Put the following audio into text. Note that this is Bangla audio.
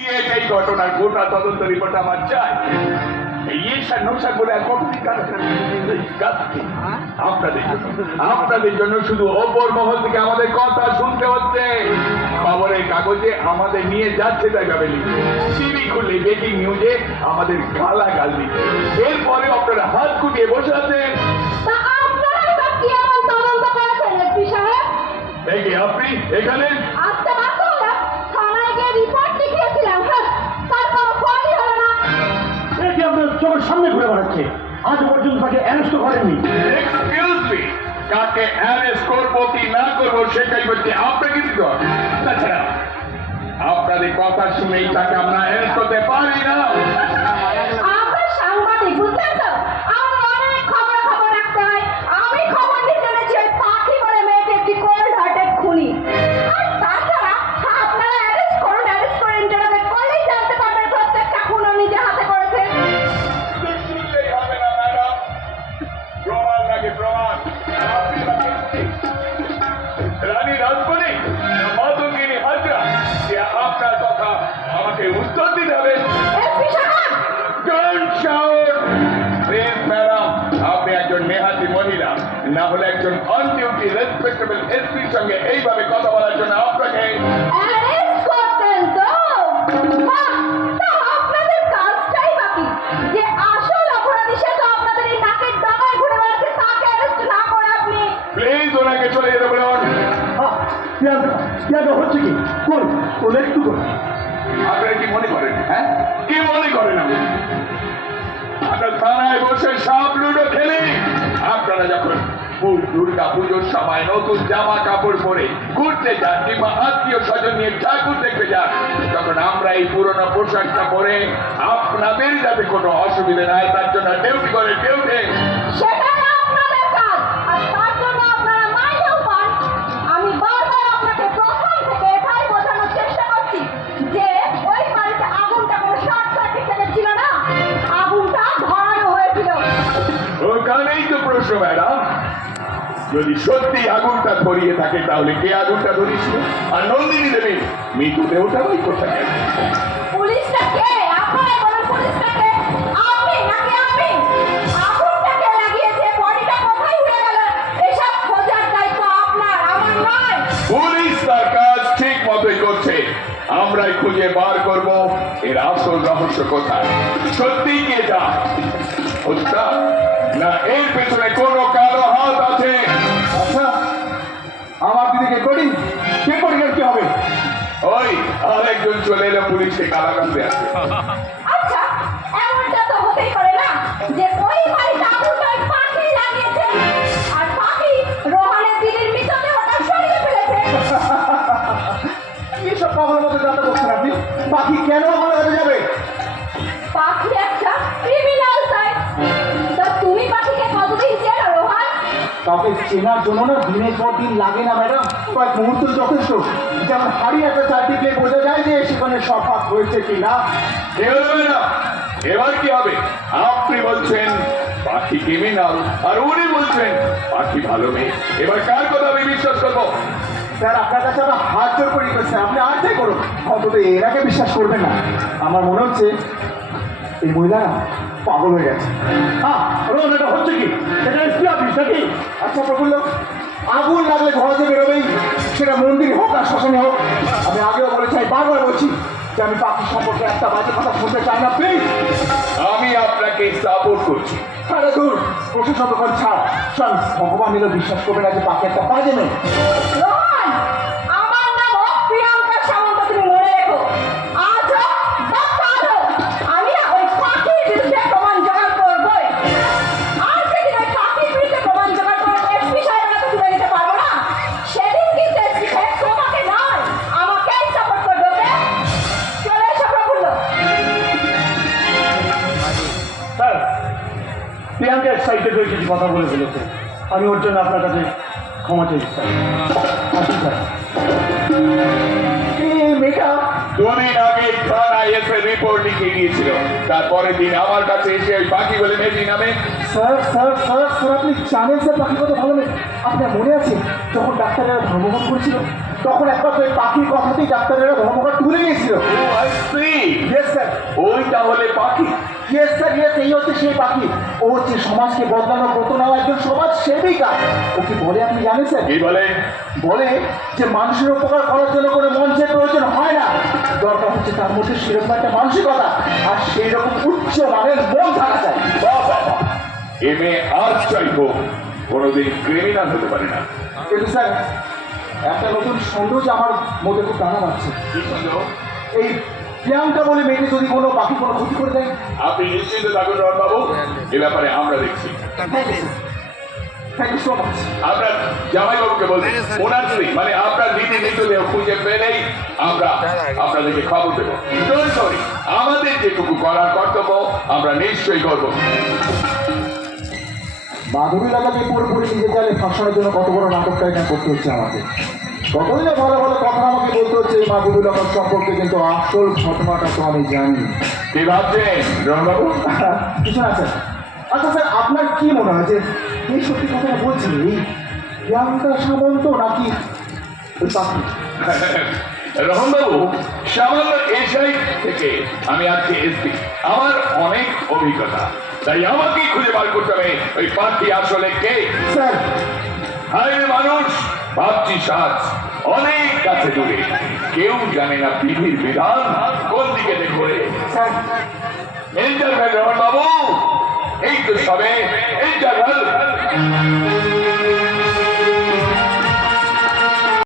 এই ঘটনার গোটা তদন্ত রিপোর্ট আমার চাই। আপনাদের জন্য শুধু ওপর মহল থেকে আমাদের কথা শুনতে হচ্ছে। খবরের কাগজে আমাদের নিয়ে যাচ্ছে তাই ভাবে লিখে, টিভি খুললে ব্রেকিং নিউজে আমাদের গালাগাল দিচ্ছে। এরপরে আপনারা হাত গুটিয়ে বসে আছেন। আপনি এখানে চোখের সামনে ঘুরে বেড়াচ্ছে, আজ পর্যন্ত তাকে অ্যারেস্ট করেননি। কাকে অ্যারেস্ট করবো কি না করবো সেটাই হচ্ছে আপনাকে দিতে হবে। তাছাড়া আপনাদের কথা শুনেই তাকে আমরা অ্যারেস্ট করতে পারি না। সাংবাদিক বুঝলেন তো, আমার অনেক খবর রাখতে হয়। আমি খবর নিতে জেনেছি ওই পাখি বলে মেয়েটি একটি কোল্ড হার্টেড খুনি। আর তাছাড়া আপনারা অ্যারেস্ট করে ইন্টারভিউ করলেই জানতে পারবেন প্রত্যেকটা খুন ও নিজে হাতে করেছে। হবে না ম্যাডাম, প্রমাণ লাগে প্রমাণ। রানী রাজমণি মাধবগিনী হাজরা, আপনার কথা আমাকে উত্তর দিতে হবে। ম্যাডাম, আপনি একজন নেহাতি মহিলা, না হলে একজন অন ডিউটি রেসপেক্টেবল এসপির সঙ্গে এইভাবে কথা বলার জন্য আপনাকে অ্যারেস্ট করতেন তো? আপনাদের কাজটাই বাকি। যে আসল অপরাধী সে তো আপনাদের এই নাকের ডগায় ঘুরে বেড়াচ্ছে, তাকে অ্যারেস্ট না করে আপনি প্লিজ ওনাকে চলে যেতে বলুন। হচ্ছে কি কোন একটু করে আপনারা কি মনে করেন? হ্যাঁ, কি মনে করেন? আপনার থানায় বসে সব লুডো খেলে আপনারা যখন দুর্গা পুজোর সময় নতুন জামা কাপড় পরে ঘুরতে যান কিংবা আত্মীয় স্বজন নিয়ে ঠাকুর দেখতে যান, তখন আমরা এই পুরোনো পোশাকটা পরে আপনাদের যাতে কোনো অসুবিধা না হয় তার জন্য ডিউটি করে ডিউটি। সেটাই আপনাদের কাজ, আর তার জন্য আপনারা মাইনেও পান। আমি বারবার আপনাকে প্রথম থেকে এটাই বোঝানোর চেষ্টা করছি যে ওই বাড়িতে আগুনটা কোনো শর্ট সার্কিট ছিল না, আগুনটা ধরানো হয়েছিল। ওখানেই তো প্রশ্ন ম্যাডাম, যদি সত্যি আগুনটা ধরিয়ে থাকে তাহলে কে আগুনটা ধরিয়েছিল? আর নন্দিনী দেবী মৃত্যু দেহটা ওই কোথায় গেল? পুলিশটা কে? আপনারা বলেন পুলিশটা কে? আপনি নাকি আমি? আগুনটা কে লাগিয়েছে? বডিটা কোথায় উড়ে গেল? এসব খোঁজার দায়িত্ব আপনার, আমার নয়। পুলিশ তার কাজ ঠিক মতোই করছে। আমরাই খুঁজে বার করব এর আসল রহস্য কোথায়। সত্যি কে যা হত্যা, না এর পেছনে কোনো কালো হাত আছে? আচ্ছা, আমার দিদিকে করি কে করি কি হবে? ওই আরেকজন চলে এলো পুলিশকে কালাকান্দে আছে। আচ্ছা, এমনটা তো হতেই পারে না যে ওই বাড়িতে আগুনটা ওই পাখি লাগিয়েছে, আর পাখি রোহানের দিদির মৃতদেহটা সরিয়ে ফেলেছে। এইসব পাগলের মতো যাতে বলছেন আপনি? পাখি কেন আমার কাছে যাবে? পাখি একটা ক্রিমিনাল সাইট। তা তুমি পাখিকে কতদিন চেনো রোহান? কাউকে চেনার জন্য না দিনের পর দিন লাগে না ম্যাডাম, কয়েক মুহূর্ত যথেষ্ট। যেমন হাড়ি একটা চারদিকে বোঝা যায় যে সেখানে সফাত হয়েছে কিনা। এবার কি হবে? আপনি বলছেন পাখি ক্রিমিনাল আর উনি বলছেন পাখি ভালো মেয়ে। এবার কার কথা আমি বিশ্বাস করবো? স্যার, আপনার কাছে আমরা হাত জোর করে করছি, আপনি আর যাই করুন, অন্তত এনাকে বিশ্বাস করবেন না। আমার মনে হচ্ছে এই মহিলা পাগল হয়ে গেছে। হ্যাঁ, রোজ এটা হচ্ছে কি? এটা এসপি অফিস নাকি? আচ্ছা প্রফুল্ল, আগুন লাগলে ঘর থেকে বেরোবেই, সেটা মন্দির হোক আর শ্মশানে হোক। আমি আগেও বলেছি, বারবার বলছি যে আমি পাখির সম্পর্কে একটা বাজে কথা শুনতে চাই না, প্লিজ। আমি আপনাকে সাপোর্ট করছি। আরে দূর, প্রশাসন তখন ছাড়। শোন, ভগবান নিলে বিশ্বাস করবে না যে পাখি একটা বাজে মেয়ে। রোহান, আমার নাম প্রিয়াঙ্কা সামন্ত, তুমি মনে রেখো। আজ হোক বা কাল হোক, আমি না ওই পাখির বিরুদ্ধে প্রমাণ জোগাড় করবোই। আর সেদিন ওই পাখির বিরুদ্ধে প্রমাণ জোগাড় করে এসপি সাহেবের কাছে তুলে দিতে পারবো না, সেদিন কিন্তু এসপি সাহেব তোমাকে নয় আমাকেই সাপোর্ট করবে। ওকে, চলে এসো প্রফুল্ল। স্যার, প্রিয়াঙ্কা সাইডে হয়ে কিছু কথা বলে ফেলেছে, আমি ওর জন্য আপনার কাছে ক্ষমা চাইছি স্যার। আসি স্যার। মেয়েটা দুদিন আগে থানায় এসে রিপোর্ট লিখে গিয়েছিল, তারপরের দিন আমার কাছে এসে ওই পাখি বলে মেয়েটি নামে। স্যার স্যার স্যার স্যার আপনি জানেন স্যার পাখি কত ভালো মেয়ে? আপনার মনে আছে যখন ডাক্তারেরা ধর্মঘট করেছিল, তখন একবার ওই পাখির কথাতেই ডাক্তারেরা ধর্মঘট তুলে নিয়েছিল। ও আই সি, ওই তাহলে পাখি। ইয়েস স্যার ইয়েস, এই হচ্ছে সেই পাখি। ও হচ্ছে সমাজকে বদলানোর ব্রত নেওয়া একজন সমাজ সেবিকা। ও কি বলে আপনি জানেন স্যার? কি বলে? বলে যে মানুষের উপকার করার জন্য কোনো মঞ্চের প্রয়োজন হয় না, দরকার হচ্ছে তার মধ্যে সেরকম একটা মানসিকতা আর সেই রকম উচ্চ মানের মন থাকা চাই। এ মেয়ে আর চাইবো কোনোদিন ক্রিমিনাল হতে পারে না। কিন্তু স্যার একটা নতুন সন্দেহ যে আমার মধ্যে খুব টানা পাচ্ছে। কি সন্দেহ? এই প্রিয়াঙ্কা বলে মেয়েকে যদি কোনো বাকি কোনো ক্ষতি করে দেয়? আপনি নিশ্চিন্ত থাকুন রণবাবু, এ ব্যাপারে আমরা দেখছি। Thank you so much. আপনার জামাইবাবুকে বলবেন ওনার স্ত্রী মানে আপনার নীতি মৃতদেহ খুঁজে পেলেই আমরা আপনাদেরকে খবর দেবো। সরি, আমাদের যেটুকু করার কর্তব্য আমরা নিশ্চয়ই করবো। মাধবী লাগাকে পুরোপুরি নিজের জালে ফাঁসানোর জন্য কত বড় নাটকটা এখানে করতে হচ্ছে আমাকে। কতদিনে ভালো ভালো কথা আমাকে বলতে হচ্ছে এই মাধবী লাগার সম্পর্কে, কিন্তু আসল ঘটনাটা তো আমি জানি। কি ভাবছেন রণবাবু? কিছু না স্যার। আচ্ছা স্যার, আপনার কি মনে হয় যে এই সত্যি কথাটা বলছেন এই প্রিয়াঙ্কা সামন্ত নাকি ওই পাখি? রহনবাবু, সামান্য এসআই থেকে আমি আজকে এসপি, আমার অনেক অভিজ্ঞতা, তাই আমাকেই খুঁজে বার করতে হবে ওই পাখি আসলে কে। স্যার হায় মানুষ, ভাবছি সাজ অনেক কাছে দূরে, কেউ জানে না পৃথিবীর বিধান কোন দিকে দেখবে। স্যার ইন্টারভেল রহন বাবু, এই তো সবে ইন্টারভেল।